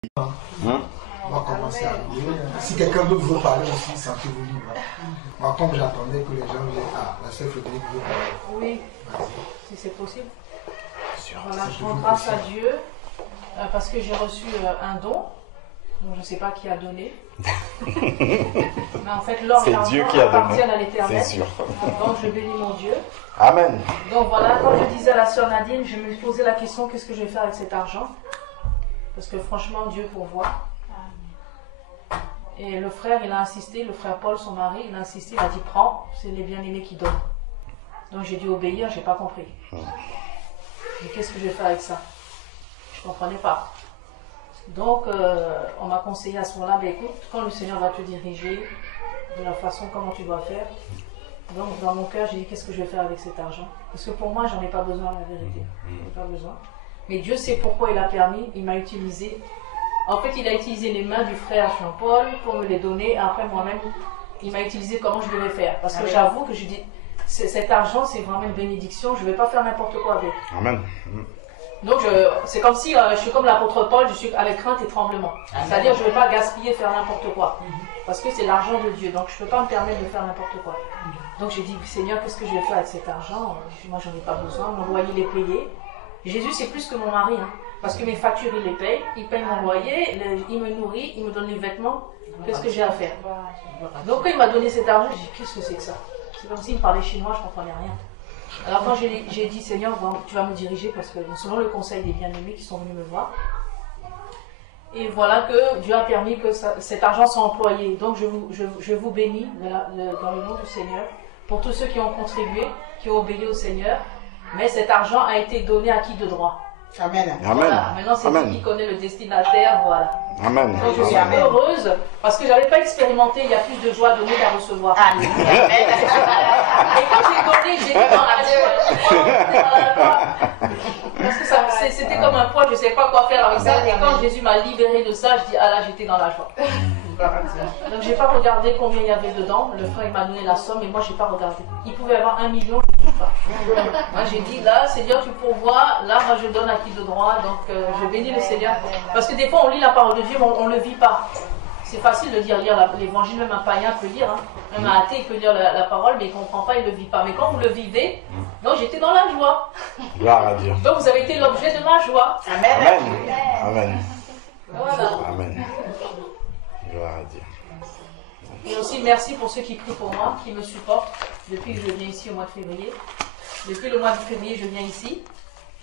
On va commencer à louer. Si quelqu'un d'autre veut parler aussi, sentez-vous libre. Moi, comme j'attendais que les gens viennent, la sœur Frédéric veut parler. Oui, si c'est possible. Voilà, je rends grâce à Dieu parce que j'ai reçu un don. Donc je ne sais pas qui a donné. Mais en fait, l'or et l'argent appartiennent à l'Éternel. C'est sûr. Donc je bénis mon Dieu. Amen. Donc voilà, quand je disais à la sœur Nadine, je me posais la question, qu'est-ce que je vais faire avec cet argent? Parce que franchement, Dieu pourvoit. Et le frère, il a insisté, le frère Paul, son mari, il a insisté, il a dit, prends, c'est les bien-aimés qui donnent. Donc j'ai dû obéir, j'ai pas compris. Mais qu'est-ce que je vais faire avec ça? Je comprenais pas. Donc on m'a conseillé à ce moment-là, écoute, quand le Seigneur va te diriger, de la façon comment tu dois faire. Donc dans mon cœur, j'ai dit, qu'est-ce que je vais faire avec cet argent? Parce que pour moi, j'en ai pas besoin, la vérité. J'en ai pas besoin. Mais Dieu sait pourquoi il a permis, il m'a utilisé. En fait, il a utilisé les mains du frère Jean-Paul pour me les donner. Et après, moi-même, il m'a utilisé comment je devais faire. Parce que j'avoue que je dis, cet argent, c'est vraiment une bénédiction. Je ne vais pas faire n'importe quoi avec. Amen. Donc, c'est comme si je suis comme l'apôtre Paul, je suis avec crainte et tremblement. C'est-à-dire, je ne vais pas gaspiller, faire n'importe quoi. Parce que c'est l'argent de Dieu. Donc, je ne peux pas me permettre de faire n'importe quoi. Donc, j'ai dit, Seigneur, qu'est-ce que je vais faire avec cet argent? Moi, j'en ai pas besoin. Mon loyer, il est payé. Jésus, c'est plus que mon mari. Parce que mes factures, il les paye. Il paye mon loyer. Il me nourrit. Il me donne les vêtements. Qu'est-ce que j'ai à faire? Donc, quand il m'a donné cet argent, j'ai dit, qu'est-ce que c'est que ça? C'est comme s'il me parlait chinois, je ne comprenais rien. Alors quand j'ai dit, Seigneur, tu vas me diriger parce que selon le conseil des bien-aimés qui sont venus me voir. Et voilà que Dieu a permis que cet argent soit employé. Donc je vous bénis dans le nom du Seigneur pour tous ceux qui ont contribué, qui ont obéi au Seigneur. Mais cet argent a été donné à qui de droit? Amen. Voilà. Maintenant c'est lui qui connaît le destinataire. Voilà. Amen. Donc je suis heureuse parce que je n'avais pas expérimenté, il y a plus de joie à donner qu'à recevoir. Et quand j'ai donné, j'étais dans la joie. Parce que c'était comme un poids, je ne savais pas quoi faire avec ça. Et quand Jésus m'a libéré de ça, je dis, ah là, j'étais dans la joie. Donc je n'ai pas regardé combien il y avait dedans. Le frère m'a donné la somme et moi je n'ai pas regardé. Il pouvait y avoir 1 million, je ne sais pas. Moi j'ai dit, là, Seigneur, tu pourvois. Là, moi je donne à qui de droit. Donc je bénis le Seigneur. Parce que des fois on lit la parole de Dieu, mais on ne le vit pas. C'est facile de lire l'évangile, même un païen peut lire. Même un athée peut lire la parole, mais il ne comprend pas, il ne le vit pas. Mais quand vous le vivez, donc j'étais dans la joie. Gloire à Dieu. Donc vous avez été l'objet de ma joie. Amen. Amen. Voilà. Amen. Gloire à Dieu. Et aussi merci pour ceux qui prient pour moi, qui me supportent depuis que je viens ici au mois de février. Depuis le mois de février, je viens ici.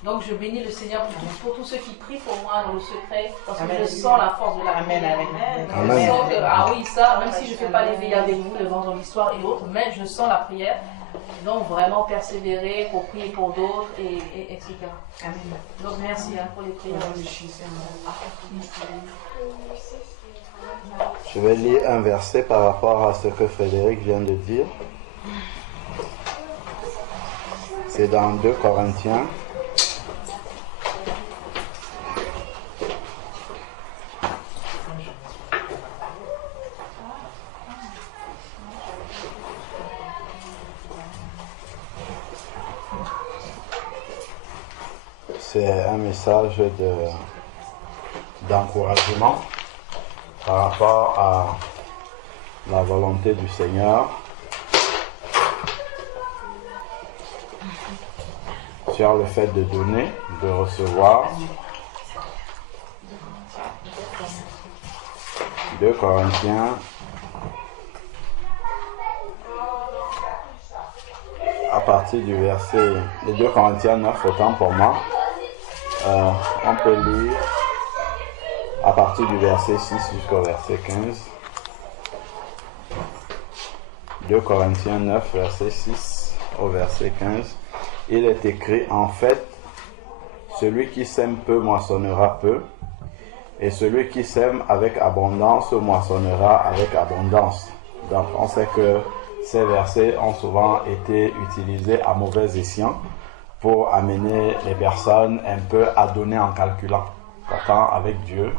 Donc je bénis le Seigneur pour tous ceux qui prient pour moi dans le secret, parce que je sens la force de la prière. Je sens que, ah oui, ça, même si je ne fais pas l'éveil avec vous le vendredi soir et autres, mais je sens la prière. Donc vraiment persévérer pour prier pour d'autres, et etc. Amen. Donc merci pour les prières. Je vais lire un verset par rapport à ce que Frédéric vient de dire. C'est dans 2 Corinthiens. C'est un message d'encouragement par rapport à la volonté du Seigneur sur le fait de donner, de recevoir. 2 Corinthiens à partir du verset, les 2 Corinthiens 9, autant pour moi. On peut lire à partir du verset 6 jusqu'au verset 15. 2 Corinthiens 9, verset 6 au verset 15. Il est écrit, en fait, celui qui sème peu moissonnera peu, et celui qui sème avec abondance moissonnera avec abondance. Donc on sait que ces versets ont souvent été utilisés à mauvais escient pour amener les personnes un peu à donner en calculant. Pourtant, avec Dieu,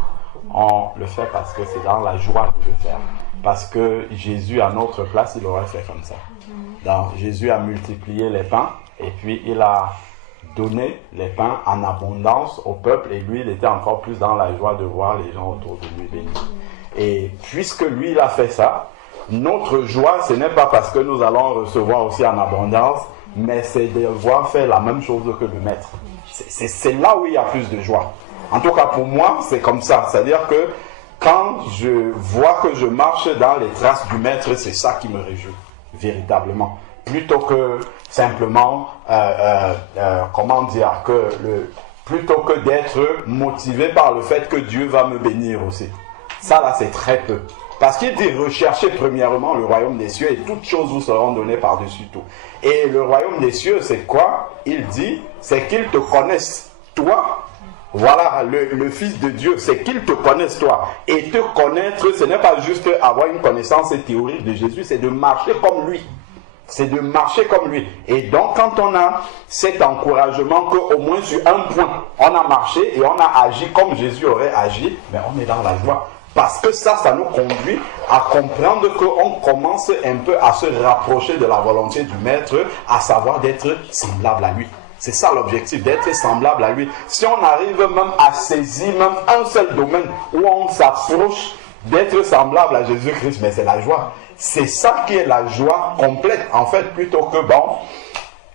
on le fait parce que c'est dans la joie de le faire. Parce que Jésus, à notre place, il aurait fait comme ça. Donc, Jésus a multiplié les pains et puis il a donnait les pains en abondance au peuple et lui, il était encore plus dans la joie de voir les gens autour de lui bénis. Et puisque lui, il a fait ça, notre joie, ce n'est pas parce que nous allons recevoir aussi en abondance, mais c'est de voir faire la même chose que le maître. C'est là où il y a plus de joie. En tout cas, pour moi, c'est comme ça. C'est-à-dire que quand je vois que je marche dans les traces du maître, c'est ça qui me réjouit, véritablement. Plutôt que simplement, plutôt que d'être motivé par le fait que Dieu va me bénir aussi. Ça là, c'est très peu. Parce qu'il dit recherchez premièrement le royaume des cieux et toutes choses vous seront données par-dessus tout. Et le royaume des cieux, c'est quoi? Il dit, c'est qu'ils te connaissent, toi. Voilà, le Fils de Dieu, c'est qu'il te connaisse toi. Et te connaître, ce n'est pas juste avoir une connaissance théorique de Jésus, c'est de marcher comme lui. C'est de marcher comme lui. Et donc, quand on a cet encouragement qu'au moins sur un point, on a marché et on a agi comme Jésus aurait agi, mais on est dans la joie. Parce que ça nous conduit à comprendre qu'on commence un peu à se rapprocher de la volonté du Maître, à savoir d'être semblable à lui. C'est ça l'objectif, d'être semblable à lui. Si on arrive même à saisir même un seul domaine où on s'approche d'être semblable à Jésus-Christ, mais c'est la joie. C'est ça qui est la joie complète, en fait, plutôt que bon,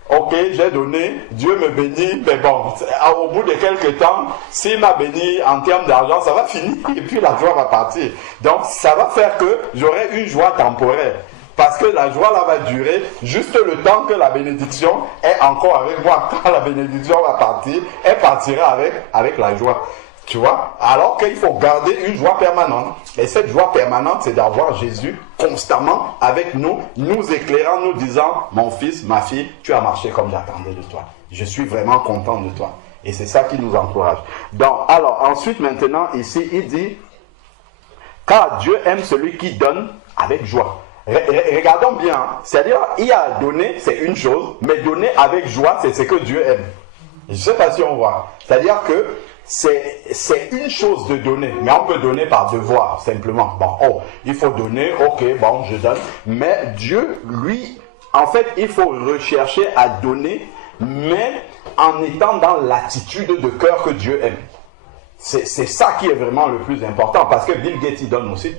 ok, j'ai donné, Dieu me bénit, mais bon, au bout de quelques temps, s'il m'a béni en termes d'argent, ça va finir, et puis la joie va partir. Donc, ça va faire que j'aurai une joie temporaire. Parce que la joie là va durer juste le temps que la bénédiction est encore avec moi. Quand la bénédiction va partir, elle partira avec la joie. Tu vois? Alors qu'il faut garder une joie permanente. Et cette joie permanente, c'est d'avoir Jésus constamment avec nous, nous éclairant, nous disant, mon fils, ma fille, tu as marché comme j'attendais de toi. Je suis vraiment content de toi. Et c'est ça qui nous encourage. Donc, alors, ensuite, maintenant, ici, il dit, car Dieu aime celui qui donne avec joie. Regardons bien, c'est-à-dire, il y a donner, c'est une chose, mais donner avec joie, c'est ce que Dieu aime. Je ne sais pas si on voit. C'est-à-dire que c'est une chose de donner, mais on peut donner par devoir, simplement. Bon, il faut donner, ok, bon, je donne. Mais Dieu, lui, en fait, il faut rechercher à donner, mais en étant dans l'attitude de cœur que Dieu aime. C'est ça qui est vraiment le plus important, parce que Bill Gates, il donne aussi.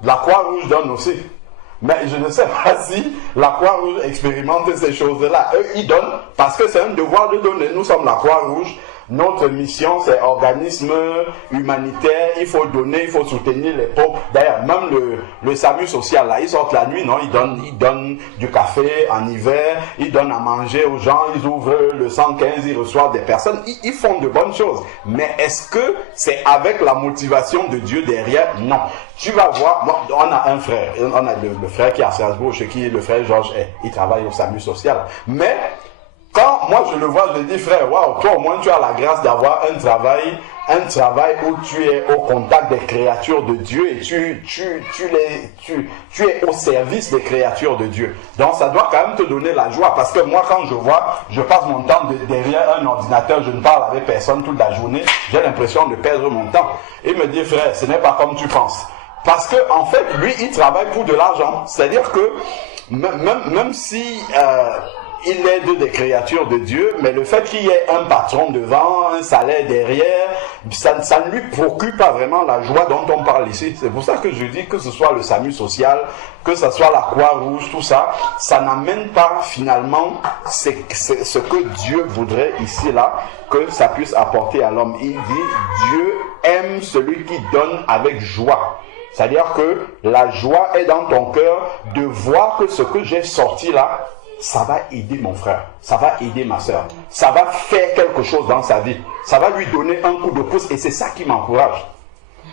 La Croix-Rouge donne aussi. Mais je ne sais pas si la Croix-Rouge expérimente ces choses-là. Eux, ils donnent parce que c'est un devoir de donner. Nous sommes la Croix-Rouge. Notre mission, c'est organisme humanitaire. Il faut donner, il faut soutenir les pauvres. D'ailleurs, même le SAMU social, là, ils sortent la nuit, non? Ils donnent du café en hiver. Ils donnent à manger aux gens. Ils ouvrent le 115, ils reçoivent des personnes. Ils font de bonnes choses. Mais est-ce que c'est avec la motivation de Dieu derrière? Non. Tu vas voir, on a un frère. On a le frère qui est à Strasbourg, chez qui le frère Georges est. Il travaille au SAMU social. Mais quand moi je le vois, je dis, frère, waouh, toi au moins tu as la grâce d'avoir un travail où tu es au contact des créatures de Dieu et tu es au service des créatures de Dieu. Donc ça doit quand même te donner la joie, parce que moi quand je passe mon temps derrière un ordinateur, je ne parle avec personne toute la journée, j'ai l'impression de perdre mon temps. Il me dit, frère, ce n'est pas comme tu penses. Parce que en fait, lui, il travaille pour de l'argent. C'est-à-dire que même si il aide des créatures de Dieu, mais le fait qu'il y ait un patron devant, un salaire derrière, ça ne lui procure pas vraiment la joie dont on parle ici. C'est pour ça que je dis que ce soit le SAMU social, que ce soit la Croix-Rouge, tout ça, ça n'amène pas finalement ce que Dieu voudrait ici, là, que ça puisse apporter à l'homme. Il dit, Dieu aime celui qui donne avec joie. C'est-à-dire que la joie est dans ton cœur de voir que ce que j'ai sorti là, ça va aider mon frère, ça va aider ma soeur, ça va faire quelque chose dans sa vie, ça va lui donner un coup de pouce, et c'est ça qui m'encourage.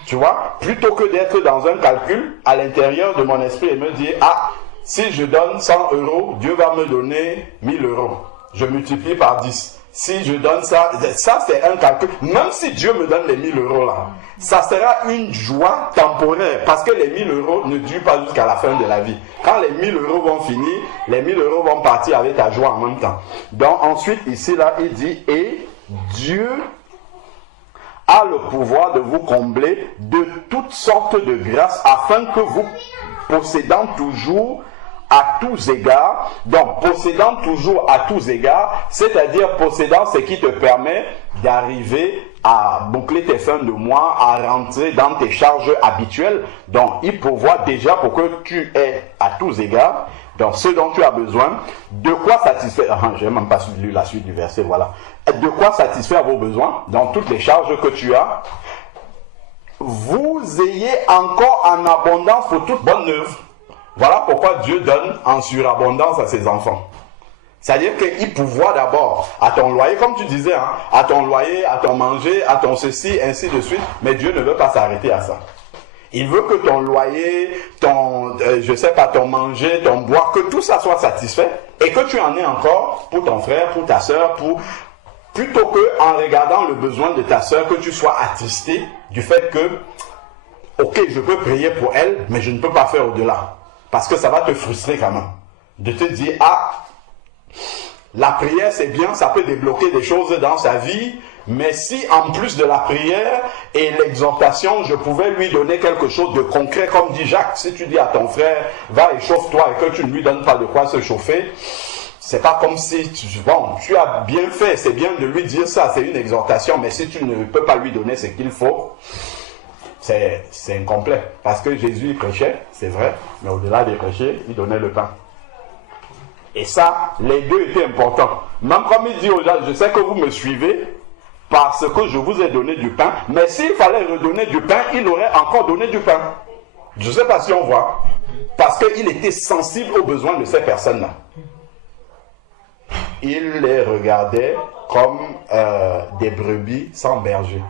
Tu vois, plutôt que d'être dans un calcul à l'intérieur de mon esprit et me dire, ah, si je donne 100 €, Dieu va me donner 1000 €. Je multiplie par 10. Si je donne ça c'est un calcul. Même si Dieu me donne les 1000 € là, ça sera une joie temporaire, parce que les 1000 € ne durent pas jusqu'à la fin de la vie. Quand les 1000 € vont finir, les 1000 € vont partir avec ta joie en même temps. Donc ensuite ici là, il dit, et Dieu a le pouvoir de vous combler de toutes sortes de grâces, afin que vous, possédant toujours à tous égards. Donc, possédant toujours à tous égards, c'est-à-dire possédant ce qui te permet d'arriver à boucler tes fins de mois, à rentrer dans tes charges habituelles. Donc, il pourvoit déjà pour que tu aies à tous égards, donc ce dont tu as besoin, de quoi satisfaire, je n'ai même pas lu la suite du verset, voilà, de quoi satisfaire vos besoins, dans toutes les charges que tu as, vous ayez encore en abondance pour toute bonne œuvre. Voilà pourquoi Dieu donne en surabondance à ses enfants. C'est-à-dire qu'il pourvoit d'abord à ton loyer, comme tu disais, hein, à ton loyer, à ton manger, à ton ceci, ainsi de suite. Mais Dieu ne veut pas s'arrêter à ça. Il veut que ton loyer, ton, ton manger, ton boire, que tout ça soit satisfait et que tu en aies encore pour ton frère, pour ta soeur, plutôt que en regardant le besoin de ta soeur, que tu sois attristé du fait que, ok, je peux prier pour elle, mais je ne peux pas faire au-delà. Parce que ça va te frustrer quand même. De te dire, ah, la prière c'est bien, ça peut débloquer des choses dans sa vie, mais si en plus de la prière et l'exhortation, je pouvais lui donner quelque chose de concret, comme dit Jacques, si tu dis à ton frère, va et chauffe-toi et que tu ne lui donnes pas de quoi se chauffer, c'est pas comme si, tu as bien fait, c'est bien de lui dire ça, c'est une exhortation, mais si tu ne peux pas lui donner ce qu'il faut, c'est incomplet. Parce que Jésus il prêchait, c'est vrai, mais au-delà des prêcher, il donnait le pain. Et ça, les deux étaient importants. Même comme il dit aux gens, je sais que vous me suivez parce que je vous ai donné du pain, mais s'il fallait redonner du pain, il aurait encore donné du pain. Je ne sais pas si on voit. Parce qu'il était sensible aux besoins de ces personnes-là. Il les regardait comme des brebis sans berger.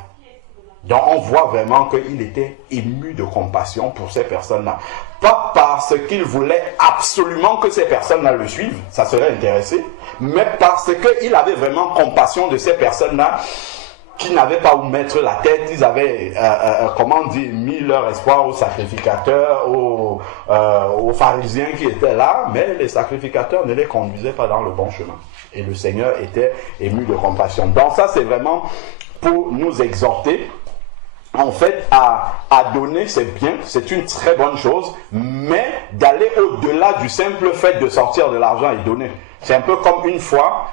Donc on voit vraiment qu'il était ému de compassion pour ces personnes-là. Pas parce qu'il voulait absolument que ces personnes-là le suivent, ça serait intéressé, mais parce qu'il avait vraiment compassion de ces personnes-là qui n'avaient pas où mettre la tête. Ils avaient, mis leur espoir aux sacrificateurs, aux pharisiens qui étaient là, mais les sacrificateurs ne les conduisaient pas dans le bon chemin. Et le Seigneur était ému de compassion. Donc ça, c'est vraiment pour nous exhorter. En fait, à donner, c'est bien, c'est une très bonne chose, mais d'aller au-delà du simple fait de sortir de l'argent et donner. C'est un peu comme une fois,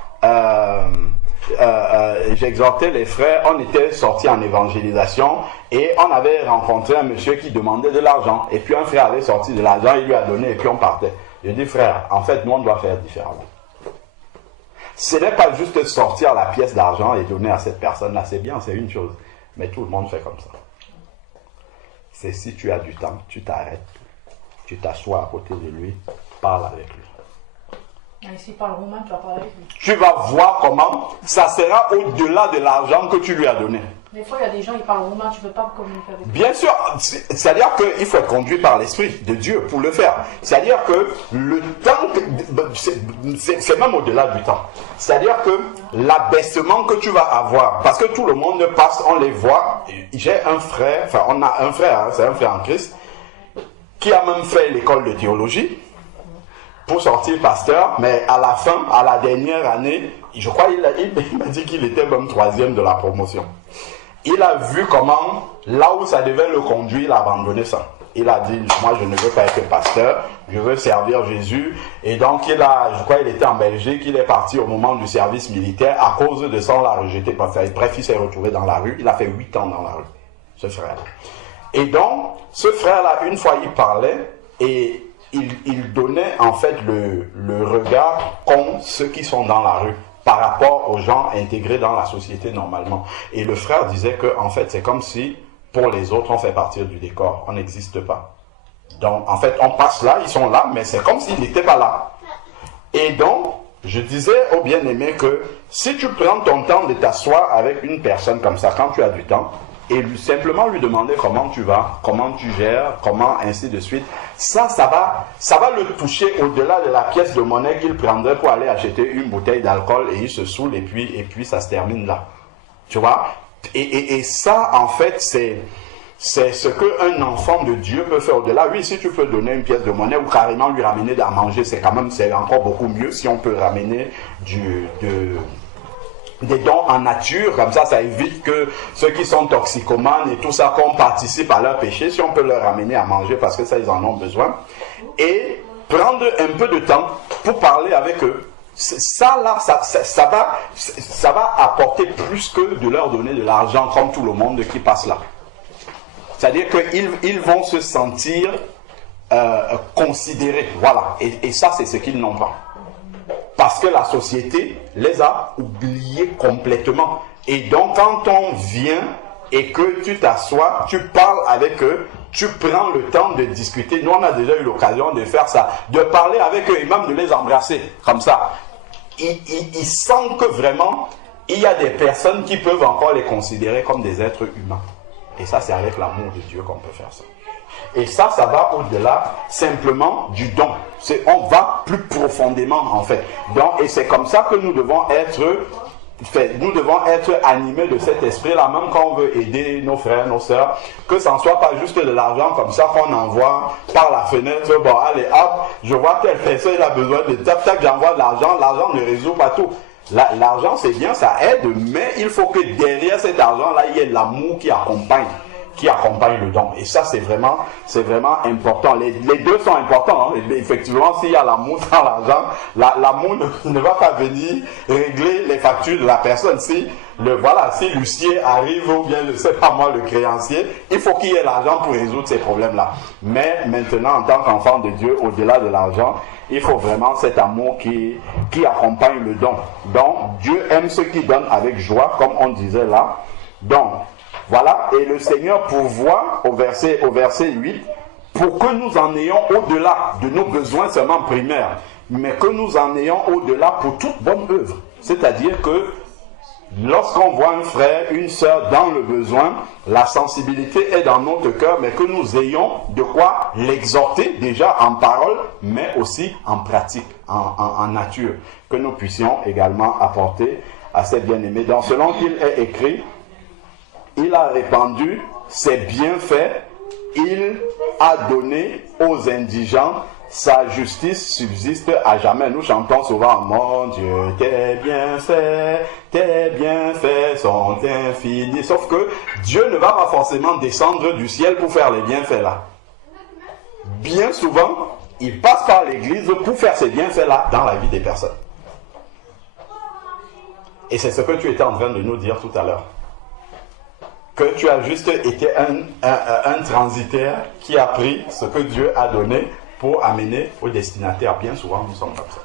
j'exhortais les frères, on était sortis en évangélisation et on avait rencontré un monsieur qui demandait de l'argent. Et puis un frère avait sorti de l'argent, il lui a donné et puis on partait. Je dis, frère, en fait, nous on doit faire différemment. Ce n'est pas juste sortir la pièce d'argent et donner à cette personne-là, c'est bien, c'est une chose. Mais tout le monde fait comme ça. C'est si tu as du temps, tu t'arrêtes, tu t'assois à côté de lui, parle avec lui. Et s'il parle roumain, tu vas parler avec lui. Tu vas voir comment ça sera au-delà de l'argent que tu lui as donné. Des fois, il y a des gens qui parlent roumain, tu ne peux pas communiquer avec eux. Bien sûr, c'est-à-dire qu'il faut être conduit par l'Esprit de Dieu pour le faire. C'est-à-dire que le temps, c'est même au-delà du temps. C'est-à-dire que l'abaissement que tu vas avoir, parce que tout le monde passe, on les voit. J'ai un frère, enfin on a un frère, hein, c'est un frère en Christ, qui a même fait l'école de théologie pour sortir pasteur, mais à la fin, à la dernière année, je crois il m'a dit qu'il était même 3e de la promotion. Il a vu comment, là où ça devait le conduire, il a abandonné ça. Il a dit, moi je ne veux pas être pasteur, je veux servir Jésus. Et donc il était en Belgique, il est parti au moment du service militaire. À cause de ça, on l'a rejeté. Bref, il s'est retrouvé dans la rue. Il a fait 8 ans dans la rue, ce frère-là. Et donc, ce frère-là, une fois il parlait, et il donnait en fait le regard qu'ont ceux qui sont dans la rue par rapport aux gens intégrés dans la société normalement. Et le frère disait que en fait c'est comme si pour les autres on fait partie du décor, on n'existe pas. Donc en fait on passe là, ils sont là, mais c'est comme s'ils n'étaient pas là. Et donc je disais au bien-aimé que si tu prends ton temps de t'asseoir avec une personne comme ça quand tu as du temps, et simplement lui demander comment tu vas, comment tu gères, comment ainsi de suite, ça va le toucher au-delà de la pièce de monnaie qu'il prendrait pour aller acheter une bouteille d'alcool et il se saoule et puis ça se termine là. Tu vois? Et ça, en fait, c'est ce qu'un enfant de Dieu peut faire au-delà. Oui, si tu peux donner une pièce de monnaie ou carrément lui ramener à manger, c'est encore beaucoup mieux si on peut ramener des dons en nature, comme ça évite que ceux qui sont toxicomanes et tout ça, qu'on participe à leur péché, si on peut leur ramener à manger parce que ça, ils en ont besoin. Et prendre un peu de temps pour parler avec eux, ça là, ça va apporter plus que de leur donner de l'argent comme tout le monde qui passe là. C'est-à-dire qu'ils vont se sentir considérés. Voilà. Et ça, c'est ce qu'ils n'ont pas. Parce que la société les a oubliés complètement. Et donc, quand on vient et que tu t'assois, tu parles avec eux, tu prends le temps de discuter. Nous, on a déjà eu l'occasion de faire ça, de parler avec eux et même de les embrasser, comme ça. Ils sentent que vraiment, il y a des personnes qui peuvent encore les considérer comme des êtres humains. Et ça, c'est avec l'amour de Dieu qu'on peut faire ça. Et ça va au-delà simplement du don. On va plus profondément, en fait. Donc, et c'est comme ça que nous devons être animés de cet esprit-là, même quand on veut aider nos frères, nos sœurs, que ça ne soit pas juste de l'argent comme ça qu'on envoie par la fenêtre. Bon, allez, hop, je vois telle personne, il a besoin de tac, tac, j'envoie de l'argent. L'argent ne résout pas tout. L'argent, c'est bien, ça aide, mais il faut que derrière cet argent-là, il y ait l'amour qui accompagne le don. Et ça, c'est vraiment important. Les deux sont importants. Hein. Effectivement, s'il y a l'amour sans l'argent, l'amour ne va pas venir régler les factures de la personne. Si l'huissier arrive, ou bien, je ne sais pas moi, le créancier, il faut qu'il y ait l'argent pour résoudre ces problèmes-là. Mais maintenant, en tant qu'enfant de Dieu, au-delà de l'argent, il faut vraiment cet amour qui accompagne le don. Donc, Dieu aime ceux qui donnent avec joie, comme on disait là. Donc, voilà, et le Seigneur pourvoit au verset 8, pour que nous en ayons au-delà de nos besoins seulement primaires, mais que nous en ayons au-delà pour toute bonne œuvre. C'est-à-dire que lorsqu'on voit un frère, une sœur dans le besoin, la sensibilité est dans notre cœur, mais que nous ayons de quoi l'exhorter déjà en parole, mais aussi en pratique, en nature, que nous puissions également apporter à ces bien-aimés. Dans selon qu'il est écrit, il a répandu ses bienfaits, il a donné aux indigents, sa justice subsiste à jamais. Nous chantons souvent, mon Dieu, tes bienfaits sont infinis. Sauf que Dieu ne va pas forcément descendre du ciel pour faire les bienfaits là. Bien souvent, il passe par l'église pour faire ces bienfaits là dans la vie des personnes. Et c'est ce que tu étais en train de nous dire tout à l'heure. Que tu as juste été un transitaire qui a pris ce que Dieu a donné pour amener au destinataire. Bien souvent, nous sommes comme ça.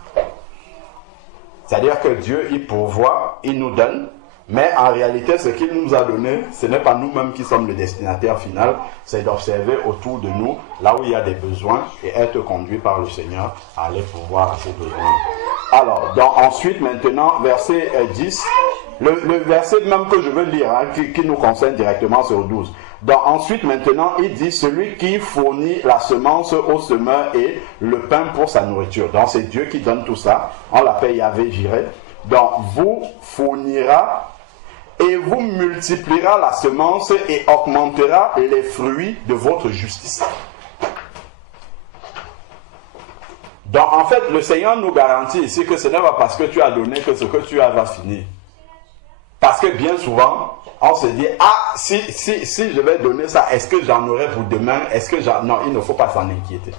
C'est-à-dire que Dieu, il pourvoit, il nous donne, mais en réalité, ce qu'il nous a donné, ce n'est pas nous-mêmes qui sommes le destinataire final, c'est d'observer autour de nous, là où il y a des besoins, et être conduit par le Seigneur à aller pourvoir à ces besoins. Alors, donc, ensuite, maintenant, verset 10, le verset même que je veux lire, hein, qui nous concerne directement, c'est au 12. Donc, ensuite, maintenant, il dit, celui qui fournit la semence au semeur et le pain pour sa nourriture. Donc, c'est Dieu qui donne tout ça. On l'appelle Yahvé Jireh. Donc, vous fournira et vous multipliera la semence et augmentera les fruits de votre justice. Donc, en fait, le Seigneur nous garantit ici que ce n'est pas parce que tu as donné que ce que tu as va finir. Parce que bien souvent, on se dit, si je vais donner ça, est-ce que j'en aurai pour demain? Non, il ne faut pas s'en inquiéter.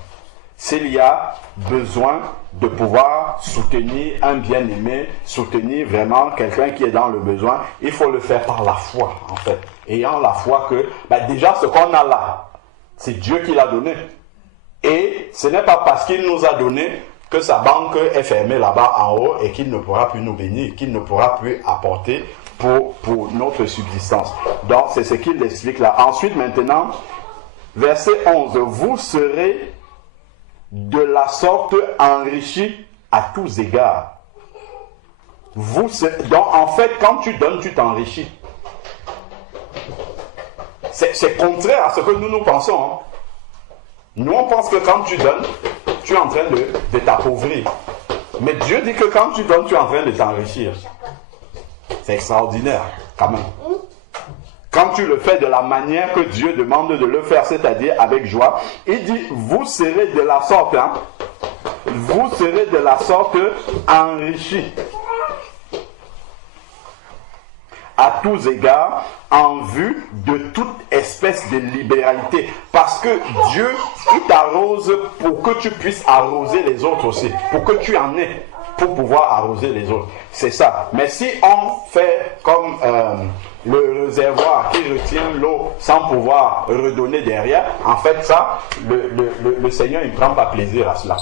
S'il y a besoin de pouvoir soutenir un bien-aimé, soutenir vraiment quelqu'un qui est dans le besoin, il faut le faire par la foi, en fait. Ayant la foi que, déjà ce qu'on a là, c'est Dieu qui l'a donné. Et ce n'est pas parce qu'il nous a donné que sa banque est fermée là-bas en haut et qu'il ne pourra plus nous bénir, qu'il ne pourra plus apporter pour notre subsistance. Donc, c'est ce qu'il explique là. Ensuite, maintenant, verset 11. Vous serez de la sorte enrichis à tous égards. Donc, en fait, quand tu donnes, tu t'enrichis. C'est contraire à ce que nous pensons. Hein. Nous, on pense que quand tu donnes, tu es en train de t'appauvrir. Mais Dieu dit que quand tu donnes, tu es en train de t'enrichir. C'est extraordinaire, quand même. Quand tu le fais de la manière que Dieu demande de le faire, c'est-à-dire avec joie, il dit, vous serez de la sorte, vous serez de la sorte enrichis. À tous égards, en vue de toute espèce de libéralité. Parce Parce que Dieu, il t'arrose pour que tu puisses arroser les autres aussi. Pour que tu en aies pour pouvoir arroser les autres. C'est ça. Mais si on fait comme le réservoir qui retient l'eau sans pouvoir redonner derrière, en fait ça, le Seigneur il ne prend pas plaisir à cela.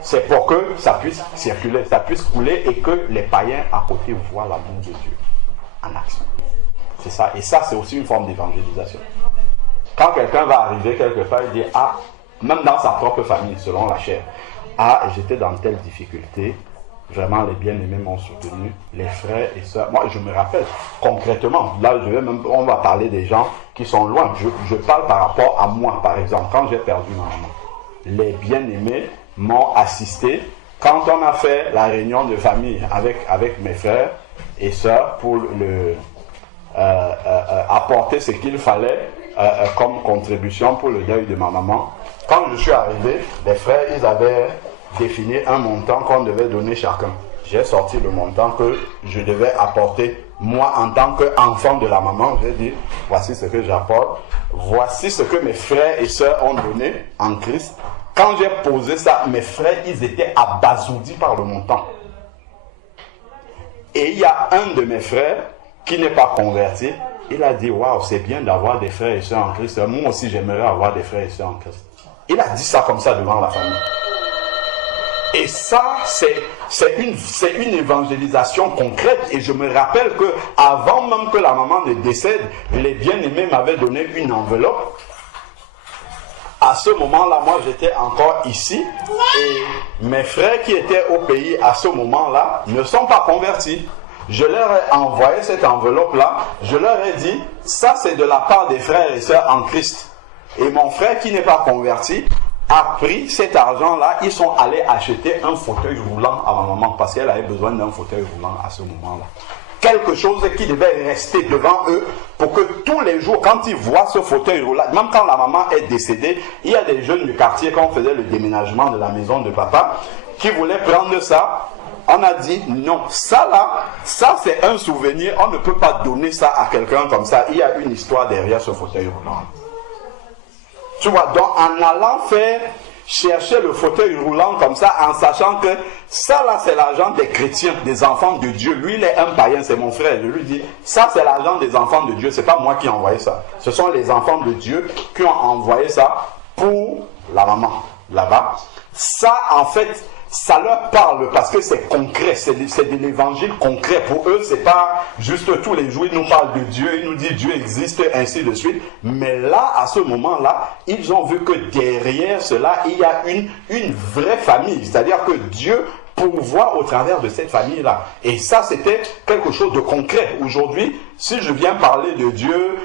C'est pour que ça puisse circuler, ça puisse couler et que les païens à côté voient l'amour de Dieu en action. C'est ça. Et ça, c'est aussi une forme d'évangélisation. Quand quelqu'un va arriver quelque part, il dit, ah, même dans sa propre famille, selon la chair, ah, j'étais dans telle difficulté, vraiment les bien-aimés m'ont soutenu, les frères et sœurs. Moi, je me rappelle concrètement, là, on va parler des gens qui sont loin. Je parle par rapport à moi, par exemple, quand j'ai perdu ma maman. Les bien-aimés m'ont assisté quand on a fait la réunion de famille avec mes frères et sœurs pour apporter ce qu'il fallait comme contribution pour le deuil de ma maman. Quand je suis arrivé, les frères, ils avaient défini un montant qu'on devait donner chacun. J'ai sorti le montant que je devais apporter. Moi, en tant qu'enfant de la maman, j'ai dit, voici ce que j'apporte. Voici ce que mes frères et sœurs ont donné en Christ. Quand j'ai posé ça, mes frères, ils étaient abasourdis par le montant. Et il y a un de mes frères qui n'est pas converti. Il a dit, waouh, c'est bien d'avoir des frères et sœurs en Christ. Moi aussi, j'aimerais avoir des frères et sœurs en Christ. Il a dit ça comme ça devant la famille. Et ça, c'est une évangélisation concrète. Et je me rappelle que avant même que la maman ne décède, les bien-aimés m'avaient donné une enveloppe. À ce moment-là, moi, j'étais encore ici. Et mes frères qui étaient au pays à ce moment-là ne sont pas convertis. Je leur ai envoyé cette enveloppe-là. Je leur ai dit, ça, c'est de la part des frères et sœurs en Christ. Et mon frère qui n'est pas converti a pris cet argent-là. Ils sont allés acheter un fauteuil roulant à ma maman parce qu'elle avait besoin d'un fauteuil roulant à ce moment-là. Quelque chose qui devait rester devant eux pour que tous les jours, quand ils voient ce fauteuil roulant, même quand la maman est décédée, il y a des jeunes du quartier, quand on faisait le déménagement de la maison de papa, qui voulaient prendre ça. On a dit non, ça là, ça c'est un souvenir, on ne peut pas donner ça à quelqu'un comme ça. Il y a une histoire derrière ce fauteuil roulant. Tu vois, donc en allant chercher le fauteuil roulant comme ça, en sachant que ça là c'est l'argent des chrétiens, des enfants de Dieu. Lui il est un païen, c'est mon frère. Je lui dis, ça c'est l'argent des enfants de Dieu, c'est pas moi qui ai envoyé ça. Ce sont les enfants de Dieu qui ont envoyé ça pour la maman là-bas. Ça en fait, ça leur parle parce que c'est concret, c'est de l'évangile concret. Pour eux, c'est pas juste tous les jours, ils nous parlent de Dieu, ils nous disent Dieu existe, ainsi de suite. Mais là, à ce moment-là, ils ont vu que derrière cela, il y a une vraie famille. C'est-à-dire que Dieu pourvoit au travers de cette famille-là. Et ça, c'était quelque chose de concret. Aujourd'hui, si je viens parler de Dieu,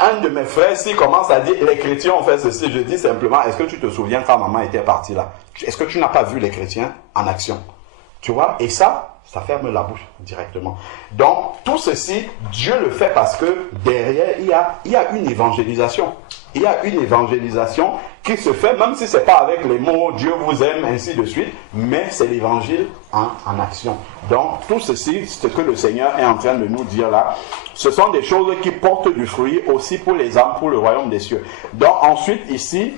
un de mes frères, s'il commence à dire les chrétiens ont fait ceci, je dis simplement, est-ce que tu te souviens quand maman était partie là? Est-ce que tu n'as pas vu les chrétiens en action? Tu vois? Et ça ferme la bouche directement. Donc, tout ceci, Dieu le fait parce que derrière, il y a une évangélisation. Il y a une évangélisation qui se fait, même si ce n'est pas avec les mots Dieu vous aime, ainsi de suite, mais c'est l'évangile en action. Donc, tout ceci, ce que le Seigneur est en train de nous dire là, ce sont des choses qui portent du fruit aussi pour les âmes, pour le royaume des cieux. Donc, ensuite, ici,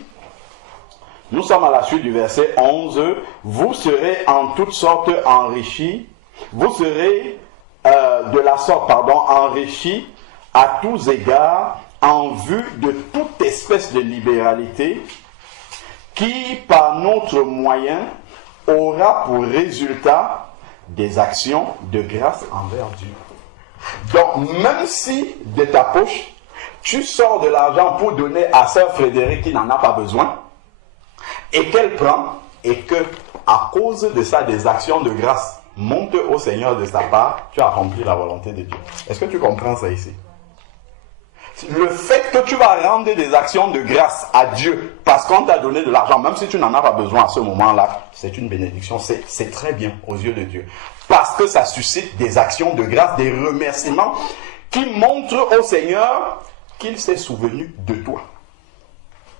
nous sommes à la suite du verset 11. Vous serez en toutes sortes enrichis. Vous serez de la sorte, enrichis à tous égards en vue de toute espèce de libéralité qui, par notre moyen, aura pour résultat des actions de grâce envers Dieu. Donc, même si de ta poche, tu sors de l'argent pour donner à sœur Frédéric qui n'en a pas besoin, et qu'elle prend, et que, à cause de ça, des actions de grâce montent au Seigneur de sa part, tu as accompli la volonté de Dieu. Est-ce que tu comprends ça ici? Le fait que tu vas rendre des actions de grâce à Dieu parce qu'on t'a donné de l'argent, même si tu n'en as pas besoin à ce moment-là, c'est une bénédiction, c'est très bien aux yeux de Dieu. Parce que ça suscite des actions de grâce, des remerciements qui montrent au Seigneur qu'il s'est souvenu de toi.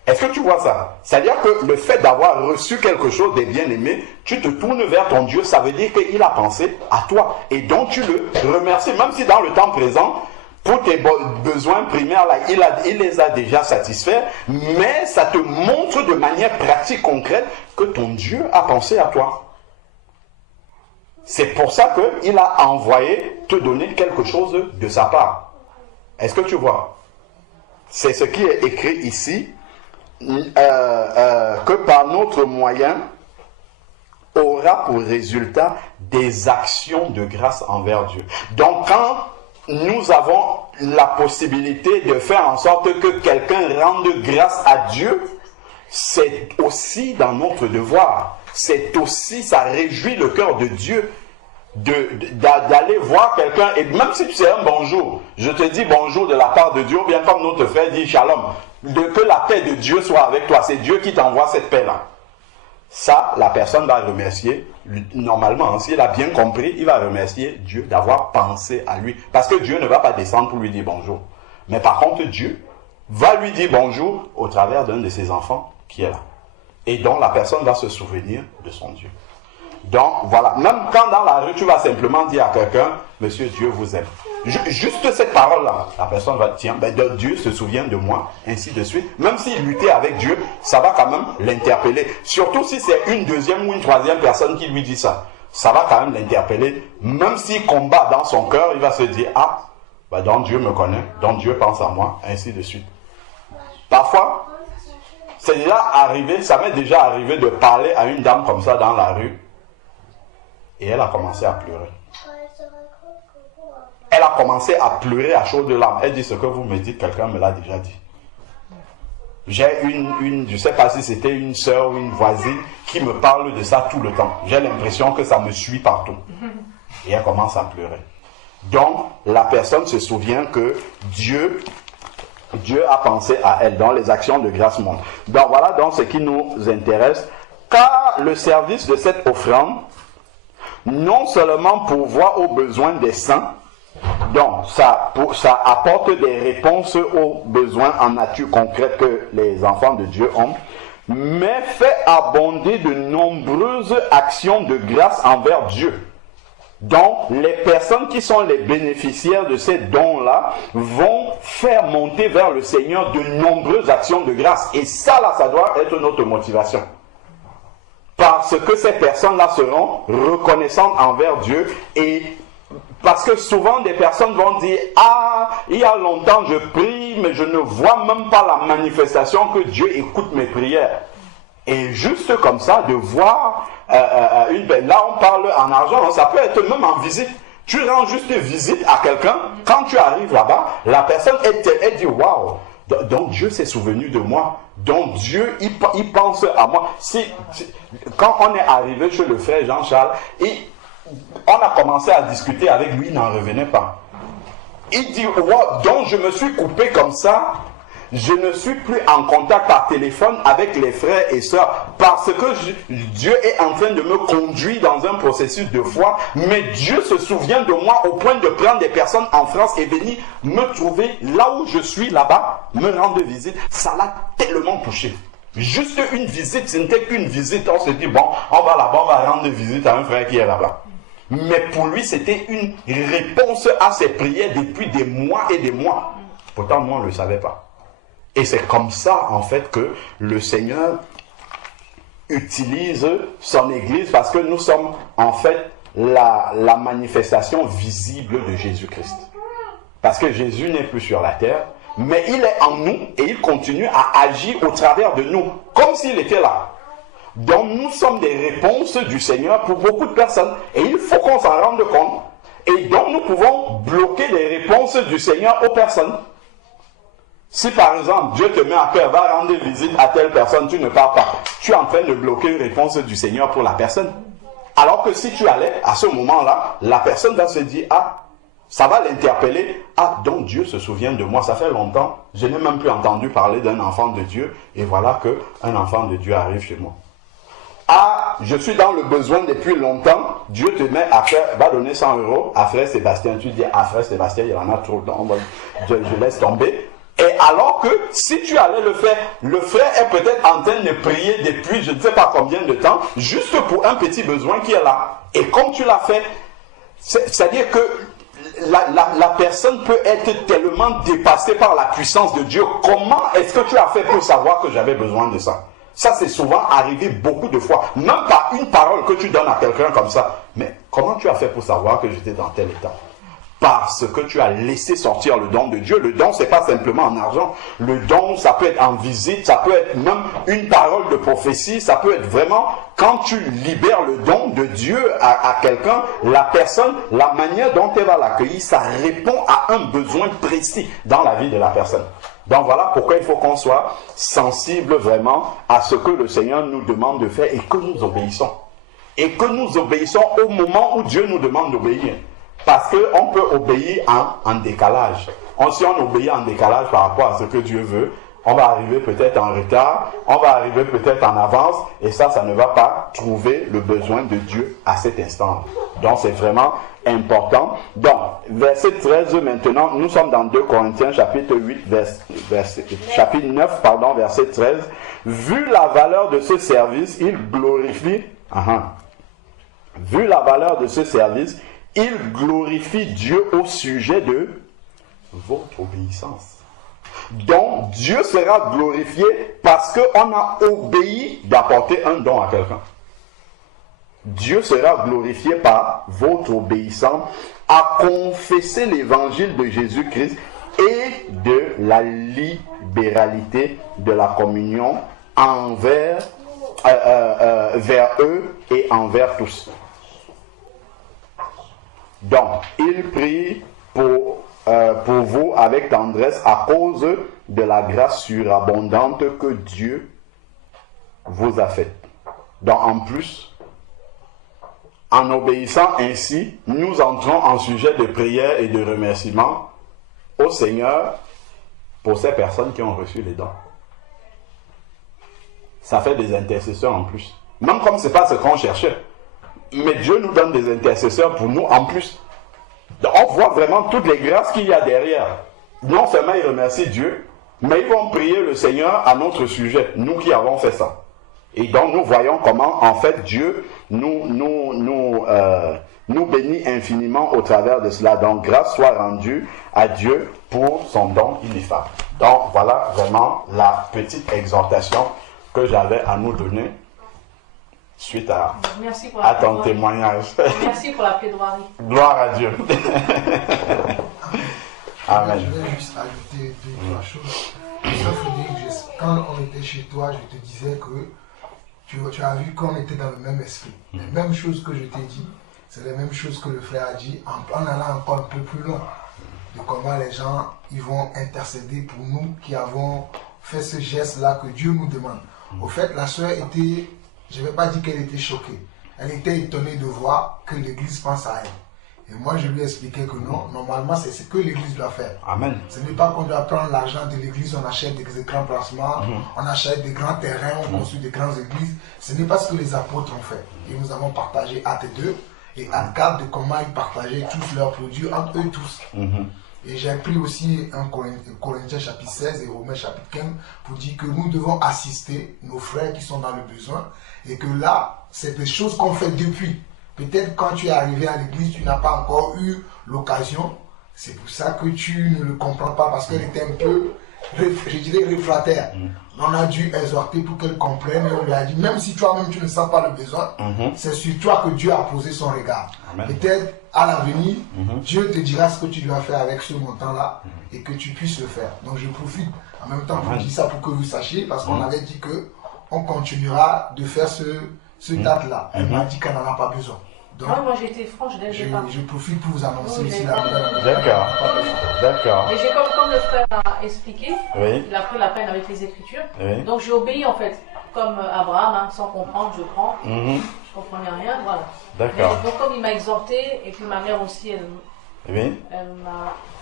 Est-ce que tu vois ça? C'est-à-dire que le fait d'avoir reçu quelque chose des bien-aimés, tu te tournes vers ton Dieu, ça veut dire qu'il a pensé à toi. Et donc tu le remercies, même si dans le temps présent, pour tes besoins primaires, là, il les a déjà satisfaits, mais ça te montre de manière pratique, concrète, que ton Dieu a pensé à toi. C'est pour ça qu'il a envoyé te donner quelque chose de sa part. Est-ce que tu vois? C'est ce qui est écrit ici, que par notre moyen aura pour résultat des actions de grâce envers Dieu. Donc quand nous avons la possibilité de faire en sorte que quelqu'un rende grâce à Dieu, c'est aussi dans notre devoir. C'est aussi, ça réjouit le cœur de Dieu d'aller voir quelqu'un, et même si c'est un bonjour, je te dis bonjour de la part de Dieu, ou bien comme notre frère dit shalom, que la paix de Dieu soit avec toi, c'est Dieu qui t'envoie cette paix-là. Ça, la personne va remercier, normalement, s'il a bien compris, il va remercier Dieu d'avoir pensé à lui. Parce que Dieu ne va pas descendre pour lui dire bonjour. Mais par contre, Dieu va lui dire bonjour au travers d'un de ses enfants qui est là. Et dont la personne va se souvenir de son Dieu. Donc, voilà. Même quand dans la rue, tu vas simplement dire à quelqu'un, Monsieur Dieu vous aime. Juste cette parole-là, la personne va dire, ben, Dieu se souvient de moi, ainsi de suite. Même s'il luttait avec Dieu, ça va quand même l'interpeller. Surtout si c'est une deuxième ou une troisième personne qui lui dit ça. Ça va quand même l'interpeller. Même s'il combat dans son cœur, il va se dire, ah, ben, donc Dieu me connaît, donc Dieu pense à moi, ainsi de suite. Parfois, c'est déjà arrivé, ça m'est déjà arrivé de parler à une dame comme ça dans la rue. Et elle a commencé à pleurer. Elle a commencé à pleurer à chaudes larmes. Elle dit, ce que vous me dites, quelqu'un me l'a déjà dit. J'ai je ne sais pas si c'était une sœur ou une voisine qui me parle de ça tout le temps. J'ai l'impression que ça me suit partout. Et elle commence à pleurer. Donc, la personne se souvient que Dieu a pensé à elle dans les actions de grâce montrent. Donc voilà donc ce qui nous intéresse. Car le service de cette offrande, non seulement pourvoit aux besoins des saints, donc ça apporte des réponses aux besoins en nature concrète que les enfants de Dieu ont, mais fait abonder de nombreuses actions de grâce envers Dieu. Donc, les personnes qui sont les bénéficiaires de ces dons-là vont faire monter vers le Seigneur de nombreuses actions de grâce. Et ça, là, ça doit être notre motivation. Parce que ces personnes-là seront reconnaissantes envers Dieu. Et parce que souvent, des personnes vont dire, ah, il y a longtemps, je prie, mais je ne vois même pas la manifestation que Dieu écoute mes prières. Et juste comme ça, de voir là on parle en argent, ça peut être même en visite. Tu rends juste visite à quelqu'un, quand tu arrives là-bas, la personne elle dit waouh, donc Dieu s'est souvenu de moi, donc Dieu il pense à moi. Quand on est arrivé chez le frère Jean-Charles, on a commencé à discuter avec lui, il n'en revenait pas. Il dit wow, donc je me suis coupé comme ça. Je ne suis plus en contact par téléphone avec les frères et sœurs parce que Dieu est en train de me conduire dans un processus de foi, mais Dieu se souvient de moi au point de prendre des personnes en France et venir me trouver là où je suis là-bas, me rendre visite. Ça l'a tellement touché. Juste une visite, ce n'était qu'une visite. On se dit, bon, on va là-bas, on va rendre visite à un frère qui est là-bas. Mais pour lui, c'était une réponse à ses prières depuis des mois et des mois. Pourtant, moi, on ne le savait pas. Et c'est comme ça, en fait, que le Seigneur utilise son Église, parce que nous sommes, en fait, la manifestation visible de Jésus-Christ. Parce que Jésus n'est plus sur la terre, mais il est en nous et il continue à agir au travers de nous, comme s'il était là. Donc, nous sommes des réponses du Seigneur pour beaucoup de personnes. Et il faut qu'on s'en rende compte. Et donc, nous pouvons bloquer les réponses du Seigneur aux personnes. Si par exemple, Dieu te met à cœur, va rendre visite à telle personne, tu ne pars pas. Tu es en train de bloquer une réponse du Seigneur pour la personne. Alors que si tu allais, à ce moment-là, la personne va se dire, ah, ça va l'interpeller. Ah, donc Dieu se souvient de moi, ça fait longtemps. Je n'ai même plus entendu parler d'un enfant de Dieu. Et voilà qu'un enfant de Dieu arrive chez moi. Ah, je suis dans le besoin depuis longtemps. Dieu te met à faire, va donner 100 € à frère Sébastien. Tu dis, ah, frère Sébastien, il y en a trop. Je laisse tomber. Et alors que si tu allais le frère est peut-être en train de prier depuis je ne sais pas combien de temps, juste pour un petit besoin qui est là. Et comme tu l'as fait, c'est-à-dire que la personne peut être tellement dépassée par la puissance de Dieu. Comment est-ce que tu as fait pour savoir que j'avais besoin de ça? Ça, c'est souvent arrivé beaucoup de fois. Même pas une parole que tu donnes à quelqu'un comme ça. Mais comment tu as fait pour savoir que j'étais dans tel état? Parce que tu as laissé sortir le don de Dieu. Le don, c'est pas simplement en argent. Le don, ça peut être en visite, ça peut être même une parole de prophétie, ça peut être vraiment quand tu libères le don de Dieu à quelqu'un, la personne, la manière dont elle va l'accueillir, ça répond à un besoin précis dans la vie de la personne. Donc voilà pourquoi il faut qu'on soit sensible vraiment à ce que le Seigneur nous demande de faire et que nous obéissons. Et que nous obéissons au moment où Dieu nous demande d'obéir. Parce qu'on peut obéir en décalage. Si on obéit en décalage par rapport à ce que Dieu veut, on va arriver peut-être en retard, on va arriver peut-être en avance, et ça ne va pas trouver le besoin de Dieu à cet instant. Donc c'est vraiment important. Donc, verset 13 maintenant, nous sommes dans 2 Corinthiens chapitre 8, chapitre 9, verset 13. Vu la valeur de ce service, il glorifie, vu la valeur de ce service, il glorifie Dieu au sujet de votre obéissance. Donc, Dieu sera glorifié parce qu'on a obéi d'apporter un don à quelqu'un. Dieu sera glorifié par votre obéissance à confesser l'évangile de Jésus-Christ et de la libéralité de la communion vers eux et envers tous. Donc, il prie pour vous avec tendresse à cause de la grâce surabondante que Dieu vous a faite. Donc, en plus, en obéissant ainsi, nous entrons en sujet de prière et de remerciement au Seigneur pour ces personnes qui ont reçu les dons. Ça fait des intercesseurs en plus. Même comme ce n'est pas ce qu'on cherchait. Mais Dieu nous donne des intercesseurs pour nous en plus. Donc on voit vraiment toutes les grâces qu'il y a derrière. Non seulement ils remercient Dieu, mais ils vont prier le Seigneur à notre sujet, nous qui avons fait ça. Et donc nous voyons comment en fait Dieu nous bénit infiniment au travers de cela. Donc grâce soit rendue à Dieu pour son don ineffable. Donc voilà vraiment la petite exhortation que j'avais à nous donner suite à ton témoignage. Merci pour la plaidoirie. Gloire à Dieu. Amen. Je vais juste ajouter deux ou trois choses. Quand on était chez toi, je te disais que tu as vu qu'on était dans le même esprit. Les mêmes choses que je t'ai dit, c'est les mêmes choses que le frère a dit, en allant encore un peu plus loin. De comment les gens ils vont intercéder pour nous qui avons fait ce geste-là que Dieu nous demande. Au fait, la soeur était... Je ne vais pas dire qu'elle était choquée. Elle était étonnée de voir que l'Église pense à elle. Et moi, je lui ai expliqué que non, normalement, c'est ce que l'Église doit faire. Amen. Ce n'est pas qu'on doit prendre l'argent de l'Église, on achète des grands placements, on achète des grands terrains, on construit des grandes églises. Ce n'est pas ce que les apôtres ont fait. Et nous avons partagé Acte 2 et Acte 4 de comment ils partageaient tous leurs produits entre eux tous. Et j'ai pris aussi un Corinthiens chapitre 16 et Romains chapitre 15 pour dire que nous devons assister nos frères qui sont dans le besoin et que là, c'est des choses qu'on fait depuis. Peut-être quand tu es arrivé à l'église, tu n'as pas encore eu l'occasion. C'est pour ça que tu ne le comprends pas parce qu'elle était un peu, je dirais, réfractaire. On a dû exhorter pour qu'elle comprenne et on lui a dit, même si toi-même tu ne sens pas le besoin, c'est sur toi que Dieu a posé son regard. Peut-être à l'avenir, Dieu te dira ce que tu dois faire avec ce montant-là et que tu puisses le faire. Donc je profite en même temps pour dire ça pour que vous sachiez parce qu'on avait dit qu'on continuera de faire ce date-là. Elle m'a dit qu'elle n'en a pas besoin. Donc, moi j'ai été franche dès le départ. Je profite pour vous annoncer aussi la nouvelle. D'accord. Et j'ai comme le frère a expliqué, oui. Il a pris la peine avec les Écritures. Oui. Donc j'ai obéi en fait, comme Abraham, sans comprendre, je prends. Je comprenais rien, voilà. D'accord. Donc comme il m'a exhorté, et puis ma mère aussi, elle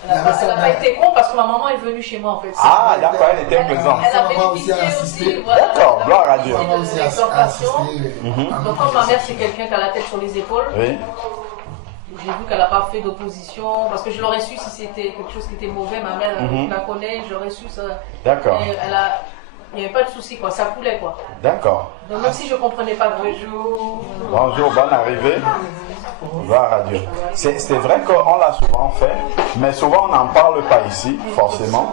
n'a pas été con parce que ma maman est venue chez moi en fait. Ah d'accord, elle était présente. Elle a bénéficié aussi, voilà. D'accord, gloire à Dieu. De l'exhortation. Donc comme ma mère c'est quelqu'un qui a la tête sur les épaules, j'ai vu qu'elle n'a pas fait d'opposition, parce que je l'aurais su si c'était quelque chose qui était mauvais, ma mère la connaît, j'aurais su ça. D'accord. Il n'y avait pas de souci, quoi. Ça coulait, quoi. D'accord. Donc, même si je ne comprenais pas tout. Bonjour, bonne arrivée. Gloire à Dieu. C'est vrai qu'on l'a souvent fait, mais souvent on n'en parle pas ici, forcément.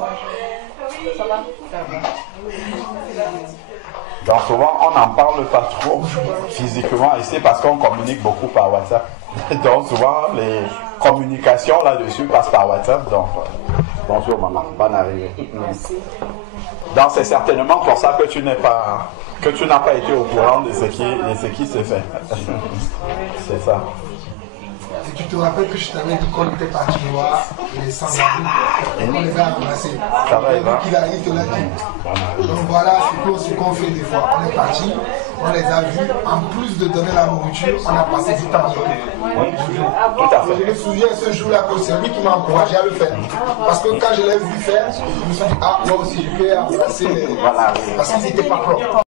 Ça va? Donc souvent on n'en parle pas trop physiquement ici parce qu'on communique beaucoup par WhatsApp. Donc souvent les communications là-dessus passent par WhatsApp. Donc bonjour maman, bonne arrivée. Merci. Donc c'est certainement pour ça que tu n'as pas été au courant de ce qui s'est fait. C'est ça. Et tu te rappelles que je t'avais dit qu'on était parti voir les sans-abri et qu'on les a ramassés. Ça va, Eva? Il te l'a dit. Donc voilà ce qu'on fait des fois. On est parti, on les a vus. En plus de donner la nourriture, on a passé du temps avec eux. Oui, tout à Je fait. me souviens ce jour-là que c'est lui qui m'a encouragé à le faire. Parce que quand je l'ai vu faire, je me suis dit, ah, moi aussi je peux embrasser les... Voilà. Parce qu'ils n'étaient pas propres.